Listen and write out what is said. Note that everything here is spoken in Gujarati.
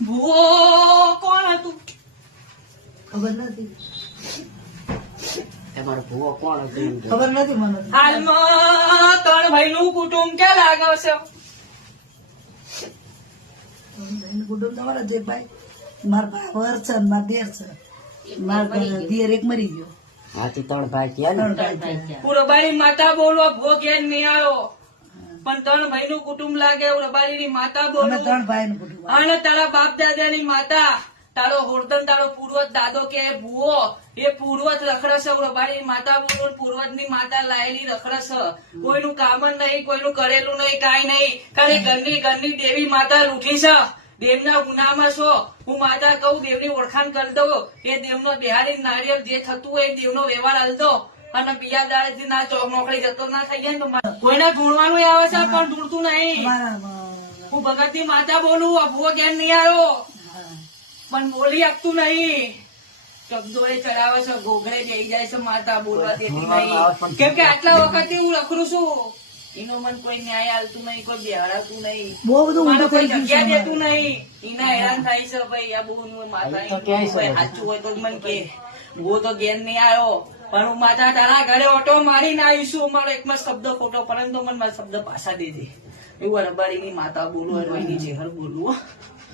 ભૂવો કોણ હતું? ખબર નથી. તમારો ભૂવો કોણ હતું એમ કે. ખબર નથી મને. હાલમાં ત્રણ ભાઈનું કુટુંબ ક્યાં લાગે છે? ભાઈનું કુટુંબ તમારા જે ભાઈ મારા ભાઈ છે ને મારા દેર છે. મારા દેર એક મરી ગયો. હાથી ત્રણ ભાઈ થયા ને. ત્રણ ભાઈ છે. રબારી માતા બોલો ભૂવો ઘેર નહીં આવ્યો પણ ત્રણ ભાઈનું કુટુંબ લાગે રબારી ની માતા અમે બોલો. ત્રણ ભાઈનું કુટુંબ. અને તારા બાપ દાદા ની માતા તારો હોર્દન તારો પૂર્વજ દાદો કે ભૂવો એ પૂર્વજ રખડે છે રબારી ની માતા બોલો. પૂર્વજ ની માતા લાયેલી રખડે છે. કોઈનું કામ જ નહીં, કોઈનું કરેલું નહીં, કાંઈ નહીં. ખાલી ઘરની દેવી માતા રૂઠી છે. દેવના ગુનામાં છો. હું માતા કહું દેવની ઓળખાણ કરી દઉં. એ દેવનો બિહારી નારિયેળ જે થતું હોય એ દેવનો વ્યવહાર હાલ દો. અને બીજા દાડેથી ના ચોક નોકરી જતો ના થઈ જાય ને તો કોઈને ઢૂંઢવાનું આવે છે પણ ઢૂંઢતું નહીં. હું ભગત ની માતા બોલું. આ ભૂવો કેમ નહીં આવ્યો પણ બોલી આપતું નહીં. શબ્દો એ ચડાવે છે, ઘોઘરે બેસી જાય છે માતા બોલવા દેતી નહીં. કેમ કે આટલા વખત હું રખડું છું. એનો મન કોઈ ન્યાય હાલતું નહીં, કોઈ બેહાડાતું નહીં, બહુ બધું મને ઊંધું કોઈ થઈ જગ્યા ગયું છે દેતું નહીં. એના હેરાન થાય છે ભાઈ. આ બહુ માતા સાચું હોય તો જ મને કે બહુ તો ઘેર નહીં આવ્યો પણ હું માતા તારા ઘરે ઓટો મારીને આવીશું. મારો એકમાં શબ્દ ખોટો પરંતુ મને મારા શબ્દ પાછા દેજે. એવું રબારી ની માતા બોલું, રોઈની જેહર બોલું.